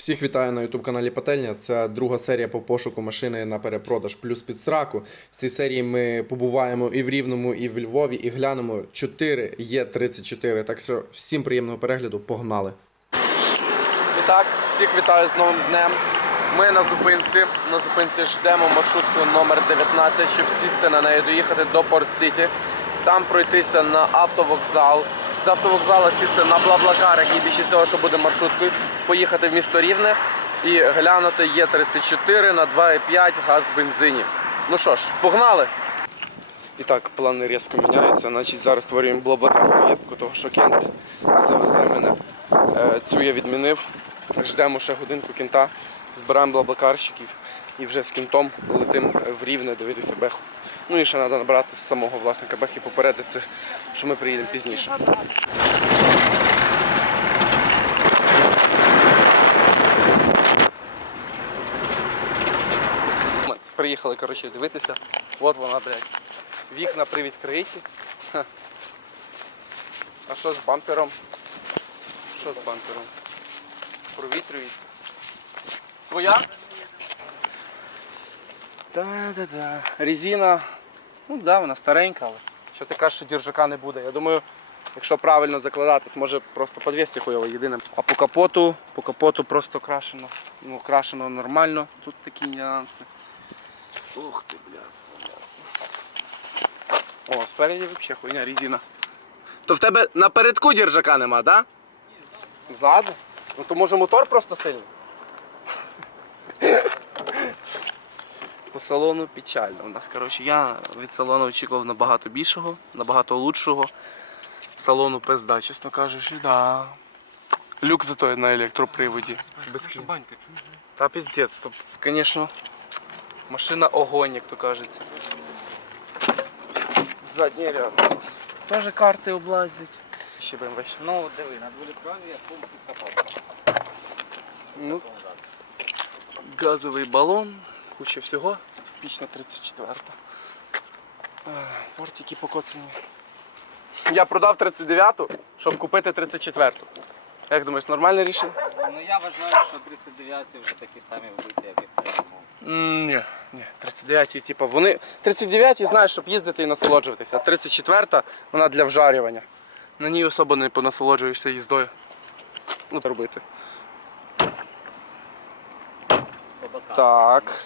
Всіх вітаю на youtube каналі Пательня. Це друга серія по пошуку машини на перепродаж плюс під сраку. В цій серії ми побуваємо і в Рівному, і в Львові, і глянемо 4 є 34. Так що всім приємного перегляду, погнали! І так, всіх вітаю з новим днем. Ми на зупинці. На зупинці ждемо маршрутку номер 19, щоб сісти на неї, доїхати до Порт Сіті. Там пройтися на автовокзал. З автовокзала сісти на Блаблакар, який більше всього, що буде маршруткою, поїхати в місто Рівне і глянути Є34 на 2,5 газ в бензині. Ну що ж, погнали! І так, плани різко міняються. Значить, зараз створюємо Блаблакар поїздку, того що Кент завезе мене. Е, Цю я відмінив. Ждемо ще годинку кінта, збираємо блаблакарщиків і вже з кінтом летимо в рівне дивитися беху. Ну і ще треба набрати з самого власника бехи і попередити, що ми приїдемо пізніше. Приїхали коротше, дивитися. От вона, блядь. Вікна привідкриті. Ха. А що з бампером? Що з бампером? Провітрюється. Твоя? Да-да-да. Резина. Ну так, да, вона старенька, але що ти кажеш, що держака не буде. Я думаю, якщо правильно закладатись, може просто по 200 хуйово єдине. А по капоту, по капоту просто крашено. Ну, крашено нормально. Тут такі нюанси. Ух ти, блясно, блясно. О, спереді взагалі хуйня резина. То в тебе напередку держака нема, так? Да? Ззаду? Ну то може мотор просто сильний? Салону печально. У нас, коротше, я від салону очікував набагато більшого, набагато лучшого. Салону пизда, чесно кажучи, да. Люк зато на електроприводі. Без банька. Та піздець, то, звісно, машина огонь, як то кажеться. Задній ряд. Теж карти облазять. Ще BMW. Ну, диви, на дволітрові пункт капот. Ну, газовий балон, куча всього. Пічна 34. Ех, Портики покоцані. Я продав 39-ту, щоб купити 34-ту. Як думаєш, нормальне рішення? Ну я вважаю, що 39 ті вже такі самі вбиті, як і це. М, Ні, ні, 39-ті, типу, вони. 39-ті знаєш, щоб їздити і насолоджуватися, а 34-та вона для вжарювання. На ній особо не понасолоджуєшся їздою. Ну, робити. По. Так.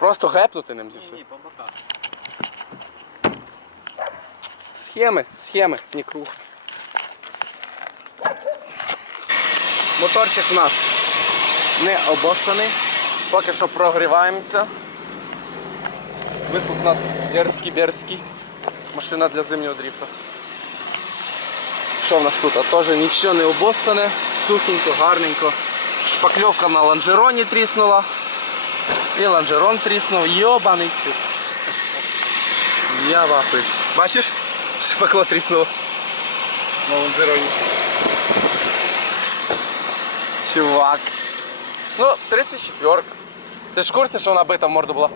Просто гепнути ним зі все. ні, по боках. Схеми, схеми, не круг. Моторчик у нас не обоссаний. Поки що прогріваємося. Вихлоп у нас дерзкий-берзкий. Машина для зимнього дріфту. Що в нас тут? А теж нічого не обоссане, сухенько, гарненько. Шпакльовка на лонжероні тріснула. І лонжерон тріснув. Йобаний стик. Я вапи. Бачиш? Шпакло тріснуло. На лонжероні. Чувак. Ну, 34. Ти ж в курсі, що вона бита в морду була?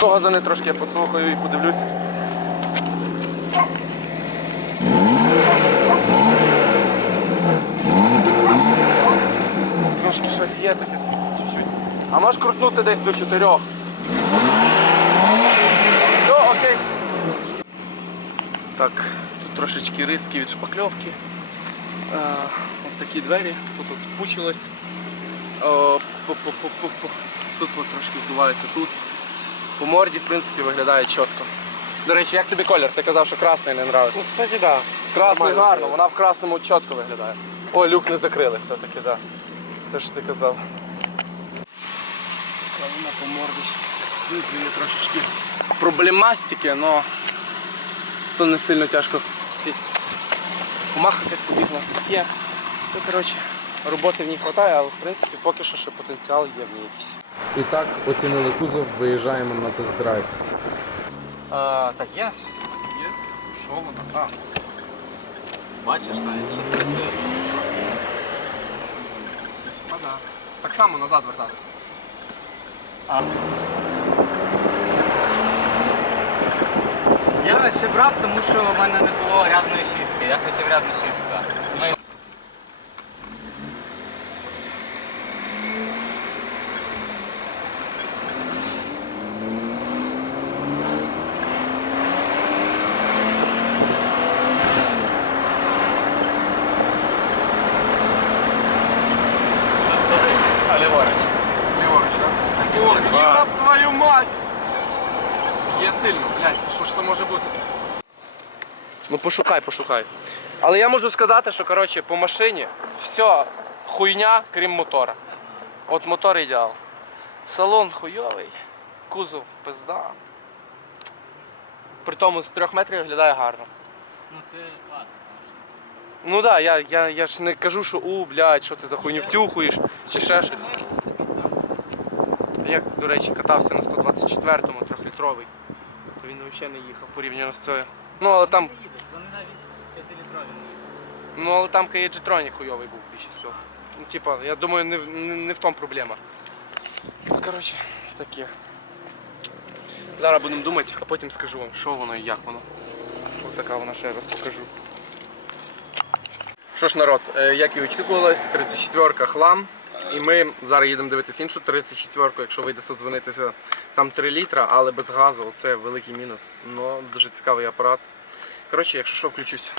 Того за не трошки я поцухаю і подивлюсь. Трошки щось є таке. Чуть-чуть. А можеш крутнути десь до чотирьох. Все, окей. Так, тут трошечки риски від шпакльовки. А, ось такі двері, тут от спучилось. О, пу-пу-пу-пу-пу. Тут от трошки здувається тут. По морді, в принципі, виглядає чітко. До речі, як тобі колір? Ти казав, що красний не нравиться. Ну, кстати, да. Красний Нормально гарно, вона в красному чітко виглядає. О, люк не закрили все-таки, так. Да. Те, що ти казав. Вона по. Знизу є трошечки проблемастики, але то не сильно тяжко фікситься. Комаха якась побігла. Є. Ну, коротше, роботи в ній вистачає, але в принципі поки що ще потенціал є в ній якийсь. І так оцінили кузов, виїжджаємо на тест-драйв. А, так є. Є? Що вона? А, Бачиш, навіть що так само назад вертатися. А. Я ще брав, тому що в мене не було рядної шістки. Я хотів рядну шістку. Пошукай, пошукай. Але я можу сказати, що коротше по машині все хуйня, крім мотора. От мотор ідеал. Салон хуйовий, кузов пизда. При тому з трьох метрів виглядає гарно. Ну це класно. Ну так, да, я, я, я ж не кажу, що у, блядь, що ти за хуйню втюхуєш, чи ще щось. Я, до речі, катався на 124-му трьохлітровий, то він взагалі не їхав порівняно з цією. Ну, але там, Вони навіть 5-літрові не ну, але там Каєджетронік хуйовий був більше всього. Ну, типа, я думаю, не, в- не, не в тому проблема. Ну, коротше, таке. Зараз будемо думати, а потім скажу вам, що воно і як воно. Ось така вона ще раз покажу. Що ж, народ, е, як і очікувалось, 34-ка хлам. І ми зараз їдемо дивитися іншу 34-ку, якщо вийде созвонитися. Там 3 літра, але без газу. Це великий мінус. Ну, дуже цікавий апарат. Коротше, якщо що, включусь.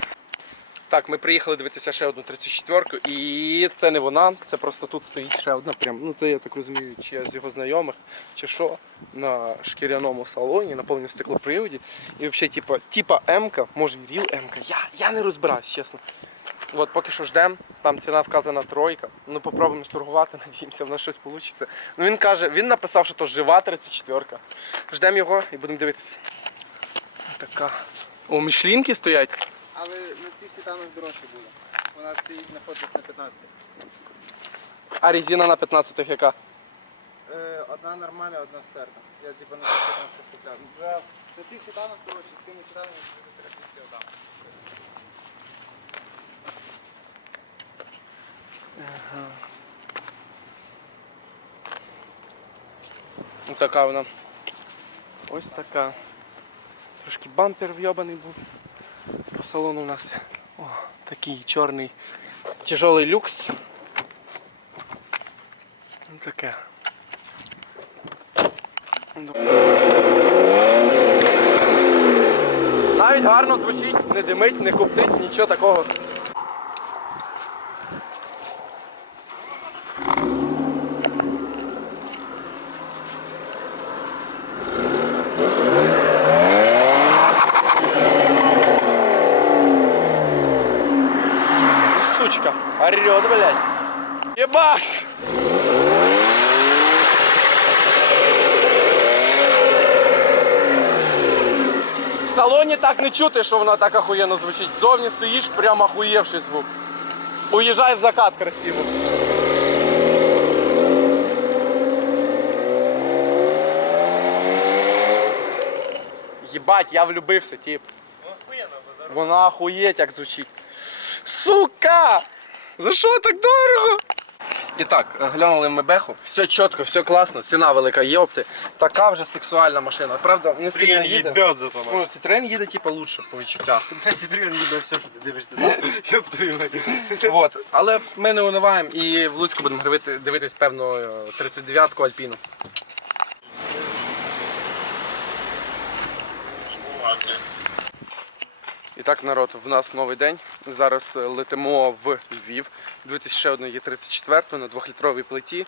Так, ми приїхали дивитися ще одну 34-ку, і це не вона, це просто тут стоїть ще одна. Прям, ну це я так розумію, чи я з його знайомих, чи що, на шкіряному салоні, на повному стеклоприводі. І взагалі, типа, типа М-ка, може і ріл М-ка. Я, я не розбираюсь, чесно. От поки що ждемо, там ціна вказана тройка. Ну попробуємо сторгувати, надіємося, в нас щось вийде. Ну він каже, він написав, що то жива 34-ка. Ждемо його і будемо дивитися. Така. О, мішлінки стоять. Але на цих титанах дорожче буде. Вона стоїть на фото на 15. А резина на 15 яка? Е, одна нормальна, одна стерта. Я типу на 15 купляв. За на цих титанах дорожче, з тими титанами за 300 отдам. Ось така вона. Ось така. Трошки бампер вйобаний був. По салону у нас о, такий чорний тяжелий люкс. Ось таке. Ну. Навіть гарно звучить, не димить, не коптить, нічого такого. Ну, Сучка, орет, блядь. Ебаш! В салоні так не чути, що вона так охуєнно звучить. Зовні стоїш, прямо охуєвший звук. Уїжджай в закат красиво. Єбать, я влюбився, тип. Вона охуєть як звучить. Сука! За що так дорого? І так, глянули ми беху, все чітко, все класно, ціна велика, йопти. Така вже сексуальна машина. Правда, не сильно їде. зато. Ну, Citroen їде типу лучше по відчуттях. Citroen їбе все, що ти дивишся. Мать. Але ми не униваємо і в Луцьку будемо дивитись, певно, 39-ку Альпіну. Так, народ, в нас новий день. Зараз е, летимо в Львів. Дивитись ще одну є 34 на 2-літровій плиті.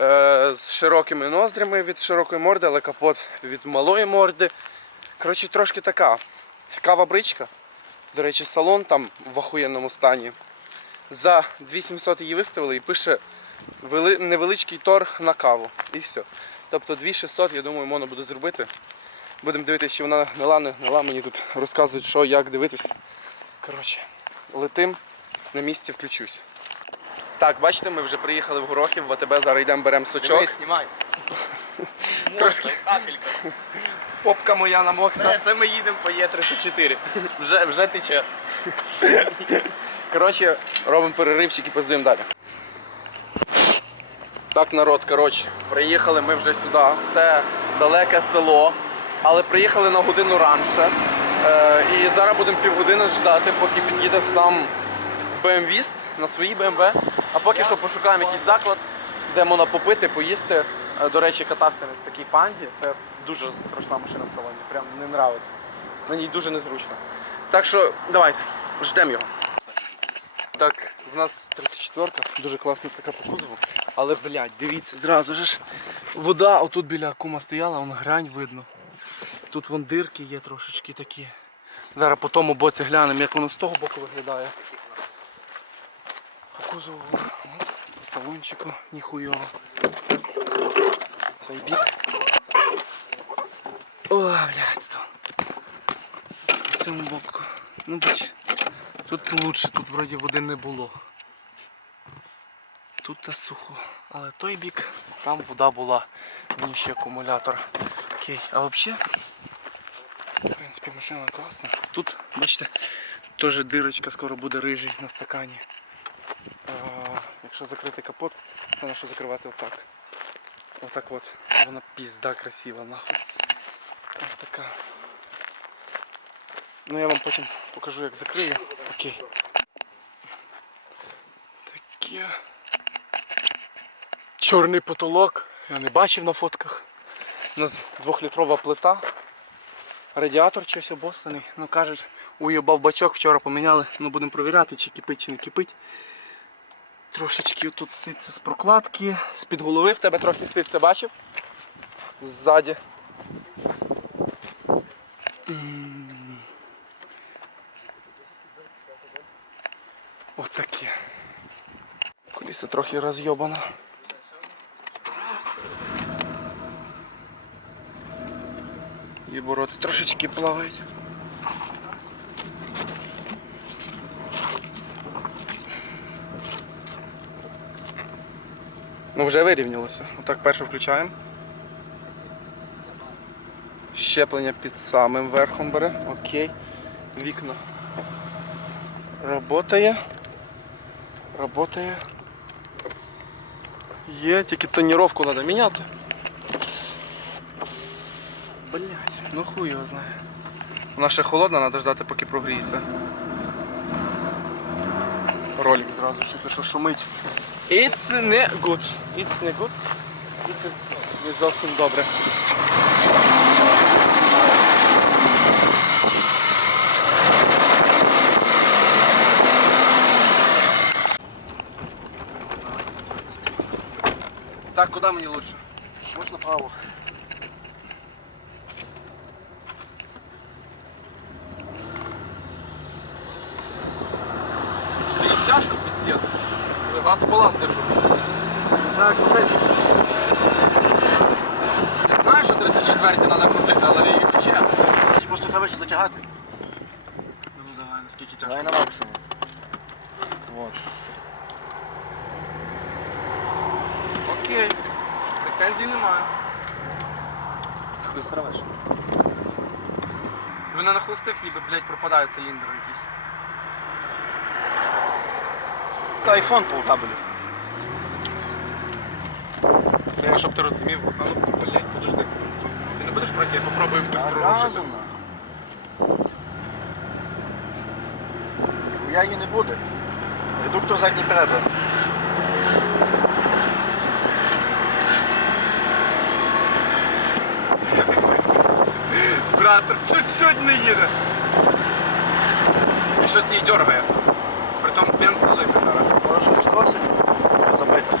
Е, з широкими ноздрями від широкої морди, але капот від малої морди. Коротше, трошки така цікава бричка. До речі, салон там в охуєнному стані. За 2700 її виставили і пише вели- невеличкий торг на каву. І все. Тобто 2600, я думаю, можна буде зробити. Будемо дивитися, чи вона гнила, не гнила. Мені тут розказують, що, як дивитись. Коротше, летим, на місці включусь. Так, бачите, ми вже приїхали в Горохів, в АТБ зараз йдемо беремо сочок. знімай. Трошки Капелька. попка моя намокша. Це ми їдемо по Є34. Вже, вже тече. Коротше, робимо переривчик і поздуємо далі. Так, народ, коротше, приїхали ми вже сюди, це далеке село, але приїхали на годину раніше. Е, і зараз будемо півгодини ждати, поки під'їде сам BMW на своїй BMW. А поки що пошукаємо якийсь заклад, де можна попити, поїсти. Е, До речі, катався на такій панді. Це дуже страшна машина в салоні. Прям не нравиться. На ній дуже незручно. Так що давайте, ждемо його. Так, в нас 34-ка, дуже класна така по кузову. Але, блядь, дивіться, зразу ж вода отут біля кума стояла, вон грань видно. Тут вон дирки є трошечки такі. Зараз по тому боці глянемо, як воно з того боку виглядає. По кузову, ну, по салончику, ніхуйово. Цей бік. О, блядь, сто. По цьому боку. Ну бач. Тут лучше, тут вроді води не було. Тут та сухо. Але той бік, там вода була, нижче акумулятор. Окей, а взагалі, принципі, машина класна. Тут, бачите, теж дирочка скоро буде рижий на стакані. А, якщо закрити капот, то треба що закривати отак. Отак от. Вона пізда красива, нахуй. Ось така. Ну я вам потім покажу, як закрию. Окей. Таке. Чорний потолок. Я не бачив на фотках. У нас двохлітрова плита. Радіатор щось обостаний. Ну кажуть, уїбав бачок, вчора поміняли. Ну будемо провіряти, чи кипить, чи не кипить. Трошечки тут ситься з прокладки. З-під голови в тебе трохи ситься, бачив? Ззаді. М. От. Коліса трохи розйобана. І бороти трошечки плавають. Ну вже вирівнялося. Отак перше включаємо. Щеплення під самим верхом бере. Окей. Вікна. Работає. Работає. Є, тільки тоніровку треба міняти. Ну хуй його знає. Вона ще холодна, треба ждати, поки прогріється. Ролик зразу чути, що шумить. It's не good. It's не good. It's не зовсім добре. Так, куди мені лучше? Можна право. Мені тяжко, пиздец. Газ в палас держу. Так, давайте. Я знаю, що 34 треба крутити, але її пече. Просто треба ще затягати. Ну давай, наскільки тяжко. Давай на максимум. Вот. Окей. Претензій немає. Хуй сравеш. Вона на холостих ніби, блядь, пропадає циліндр якийсь. Та айфон по. Це я щоб ти розумів. А ну, блядь, подожди. Ти не будеш проти, я попробую быстро рушити. Я її не буде. Редуктор задній передок. Братер, чуть-чуть не їде. І щось її дергає. Притом бенз великий зараз. Може щось просить? Що забити?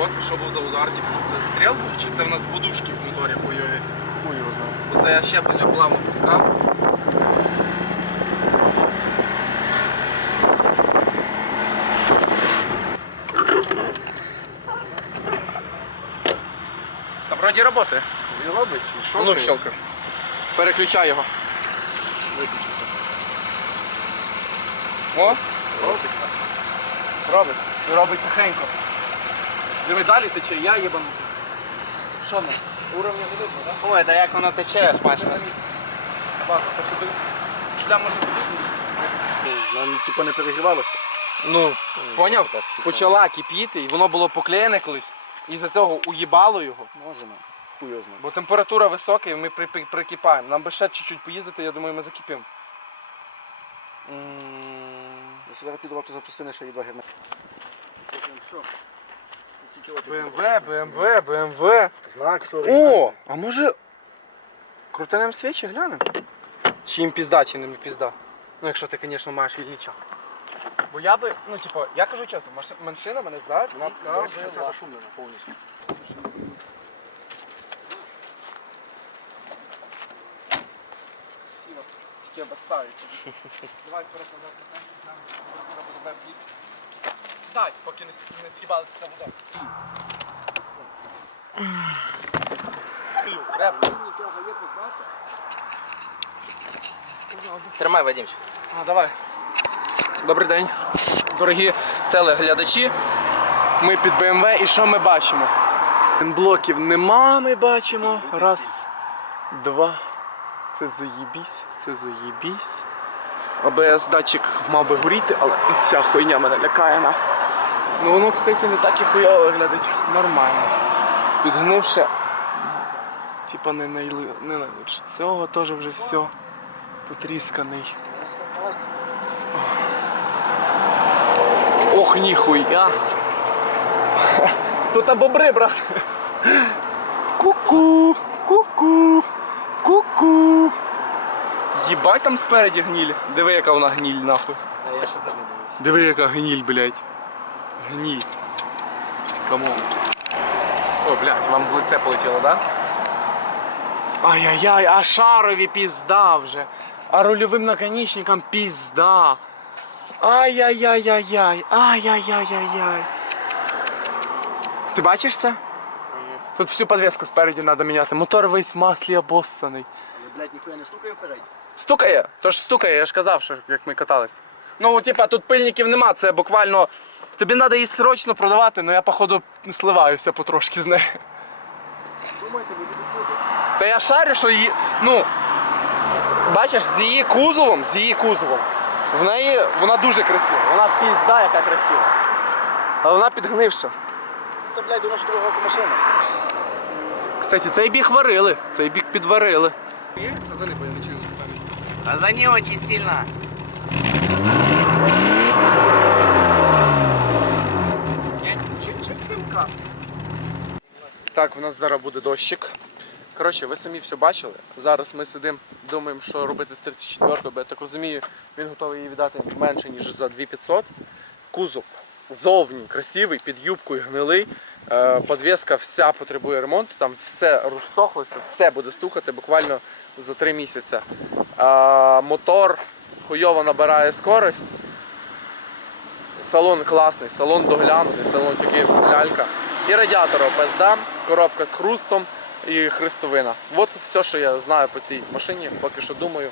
От, що був за удар, типу, що це стріл був, чи це в нас подушки в моторі хуйові? Хуй його знає. Бо це я щеплення плавно пускав. Та роботи. Він робить? І що Ну, ти? щелкай. Переключай його. О, Робить. робить. І робить тихенько. Диви далі тече, я їбану. Що нам? Уровня не видно, так? Ой, да як воно тече смачно. Бага, то що ти... Для може бути? Нам типу не перегрівалося. Ну, поняв? Почала кипіти, і воно було поклеєне колись. І за цього уїбало його. Можемо. Хуй його знає. Бо температура висока і ми при, при- прикипаємо. Нам би ще чуть-чуть поїздити, я думаю, ми закипимо. М, Якщо зараз піду, то запустини ще і два герметики. БМВ, БМВ, БМВ. Знак. О, а може крутанем свічі глянемо? Чи їм пізда, чи не пізда. Ну, якщо ти, звісно, маєш вільний час. Бо я би, ну, типу, я кажу чесно, машина мене Вона, до речі, ще вся зашумлена повністю. Красиво. Тільки обоссаються. Давай вперед назад катаємося, там температура буде вверх їсти. Сідай, поки не, не схибалася вода. Крепко. Тримай, Вадимчик. А, давай. Добрий день, дорогі телеглядачі. Ми під БМВ і що ми бачимо? Блоків нема, ми бачимо. Раз, два. Це заєбісь, це заєбісь. АБС датчик мав би горіти, але ця хуйня мене лякає нахуй. Ну воно, кстати, не так і хуйово виглядить. Нормально. Підгнивше. Типа. Не найлучше. Цього теж вже все. Потрісканий. Ох, ніхуя. Тут бобри, брат. Ку-ку, ку-ку, ку-ку. Єбать там спереді гніль. Диви, яка вона гніль, нахуй. А я ще теж не дивився. Диви, яка гніль, блядь. Гніль. Камон. О, блядь, вам в лице полетіло, да? Ай-яй-яй, а шарові пізда вже. А рульовим наконечникам пізда. Ай-яй-яй-яй-яй. Ай-яй-яй-яй-яй. Ти бачиш це? Тут всю подвеску спереді треба міняти. Мотор весь в маслі обоссаний. Але, блядь, ніхуя не стукає вперед. Стукає, тож стукає, я ж казав, що як ми катались. Ну, типа, тут пильників нема, це буквально. Тобі треба її срочно продавати, але я, походу, сливаюся потрошки з нею. Думаєте, ви будете Та я шарю, що її. Ну. Бачиш, з її кузовом, з її кузовом. В неї вона дуже красива. Вона пізда, яка красива. Але вона підгнивша. Та, блядь, у нас друга машина. Кстати, цей бік варили, цей бік підварили. Є? Бо я не чую А за не очень сильно. Так, в нас зараз буде дощик. Коротше, ви самі все бачили. Зараз ми сидимо, думаємо, що робити з 34-ю, бо я так розумію, він готовий її віддати менше, ніж за 2500. Кузов зовні красивий, під юбкою гнилий. Е, Подвеска вся потребує ремонту, там все розсохлося, все буде стукати буквально за 3 місяці. Е, Мотор хуйово набирає скорость. Салон класний, салон доглянутий, салон такий лялька. І радіатор ОПСД, коробка з хрустом і хрестовина. От все, що я знаю по цій машині, поки що думаю.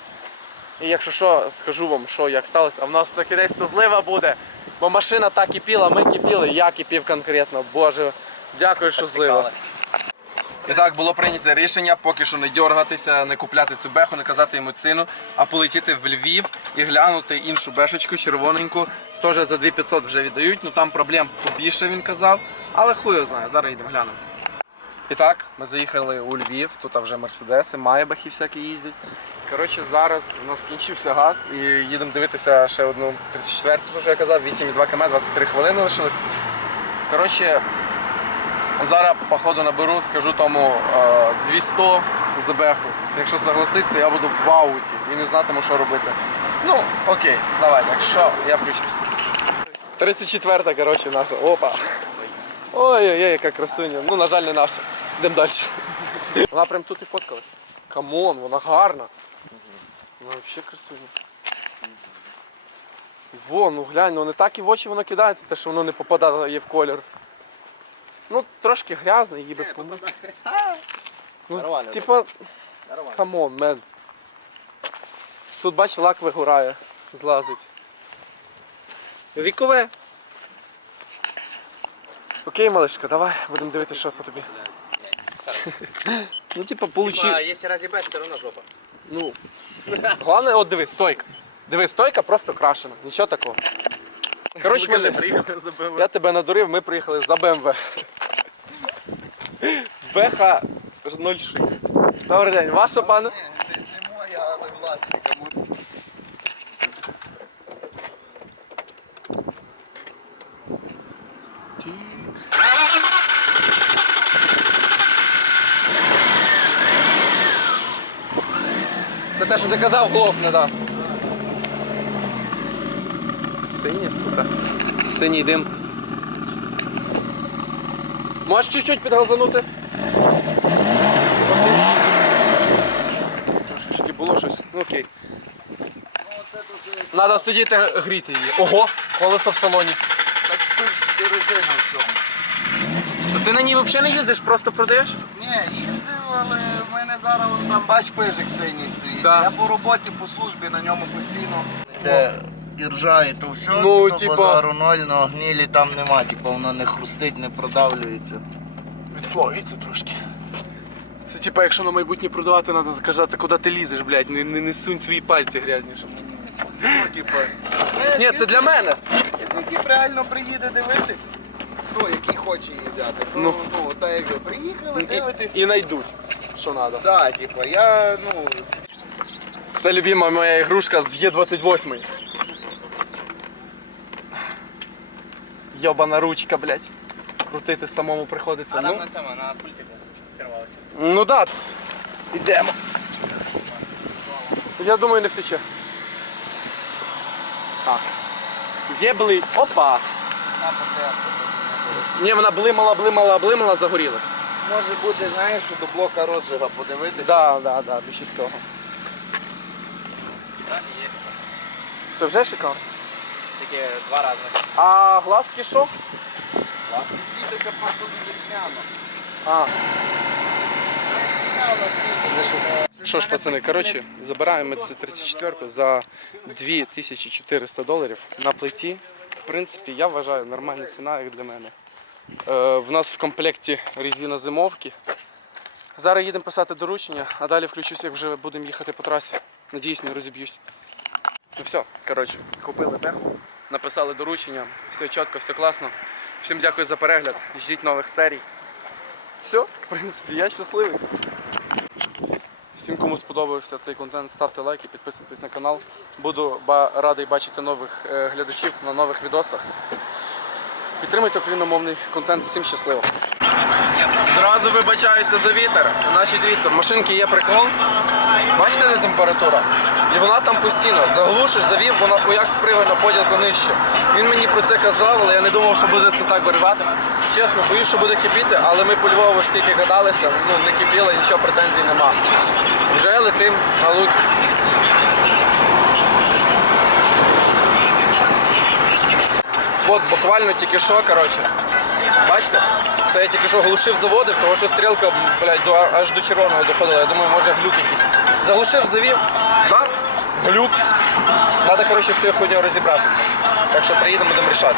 І якщо що, скажу вам, що як сталося, а в нас таки десь то злива буде. Бо машина так кипіла, ми кипіли, я кипів конкретно. Боже, дякую, що злива. І так було прийнято рішення поки що не дергатися, не купляти цю беху, не казати йому ціну, а полетіти в Львів і глянути іншу бешечку червоненьку. Теж за 2500 вже віддають, ну там проблем побільше він казав, але хуй знає, зараз йдемо глянемо. І так, ми заїхали у Львів, тут вже мерседеси, майбахи всякі їздять. Коротше, зараз у нас скінчився газ і їдемо дивитися ще одну 34 ту вже я казав, 8,2 км, 23 хвилини лишилось. Коротше, Зараз, походу, наберу, скажу тому е, 200 за беху. Якщо согласиться, я буду в ауті і не знатиму, що робити. Ну, окей, давай, так що я включусь. 34-та, коротше, наша. Опа. Ой-ой-ой, яка красуня. Ну, на жаль, не наша. Йдемо далі. Вона прям тут і фоткалась. Камон, вона гарна. Вона взагалі красуня. Во, ну глянь, ну не так і в очі воно кидається, те, що воно не попадає в колір. Ну, трошки грязно, її би помити. Ну, Нормально, типа, Нормально. камон, мен. Тут бач, лак вигорає, злазить. Вікове. Окей, малышка, давай, будемо дивитися, що по тобі. ну, типа, получи. если разъебать, все равно жопа. Ну, головне, от дивись, стойка. Дивись, стойка просто крашена, нічого такого. Коротше, ми, приїхали за БМВ. я тебе надурив, ми приїхали за БМВ. Беха 06. Добрий день, ваша пане? Не моя, але власника. Те, що ти казав, глохне, так. Синє, сука. Синій дим. Можеш чуть-чуть підгазанути? Трошечки було щось. Ну окей. Надо сидіти гріти її. Ого, колесо в салоні. Так тут ж резина в цьому. То ти на ній взагалі не їздиш, просто продаєш? Ні, їздив, але в мене зараз от там бач пижик синій стоїть. Да. Я по роботі, по службі на ньому постійно. Де іржа і то все, Ну, то типа- базару ноль, но гнілі там нема, типу воно не хрустить, не продавлюється. Відслоюється трошки. Це типа, якщо на майбутнє продавати, треба сказати, куди ти лізеш, блядь, не, не, не сунь свої пальці грязні. Щоб... Ну, типу, Ні, це для мене. Якщо реально приїде дивитись, ну, який хоче її взяти, Ну. ну, так як ви приїхали, дивитесь. І знайдуть, що треба. Да, типу, я, ну, Це любима моя ігрушка з Є28. Йобана ручка, блядь. Крутити самому приходиться. А ну. там на цьому, на пультику відкривалося. Ну да. Ідемо. Я думаю, не втече. Так. Є бли. Опа! на потерпу. Ні, вона блимала, блимала, блимала, загорілась. Може бути, знаєш, що до блока розжига подивитися. Да, да, да, більше всього. Так, є. Це вже шикарно. Тільки два рази. А глазки що? Ласки світиться просто дуже тьмяно. А. Що ж, пацани, коротше, забираємо це 34-ку за 2400 доларів на плиті. В принципі, я вважаю нормальна ціна, як для мене. Е, в нас в комплекті резина зимовки. Зараз їдемо писати доручення, а далі включуся, як вже будемо їхати по трасі. Надіюсь, не розіб'юсь. Ну все, коротше, купили беху, написали доручення, все чітко, все класно. Всім дякую за перегляд. Ждіть нових серій. Все, в принципі, я щасливий. Всім, кому сподобався цей контент, ставте лайки, підписуйтесь на канал. Буду радий бачити нових е, глядачів на нових відосах. Підтримуйте україномовний контент. Всім щасливо. Зразу вибачаюся за вітер. Значить, дивіться, в машинки є прикол. Бачите, де температура? І вона там постійно. Заглушиш, завів, вона хуяк спригає на поділку нижче. Він мені про це казав, але я не думав, що буде це так виражатися. Чесно, боюсь, що буде кипіти, але ми по Львову скільки гадалися, ну не кипіло, нічого претензій нема. Вже летим на Луцьк. От буквально тільки що, коротше. Бачите? Це я тільки що глушив заводив, тому що стрілка блядь, до, аж до червоного доходила. Я думаю, може глюк якийсь. Заглушив, завів. Да? Глюк. Треба, коротше, з цією хуйньою розібратися. Так що приїдемо, будемо рішати.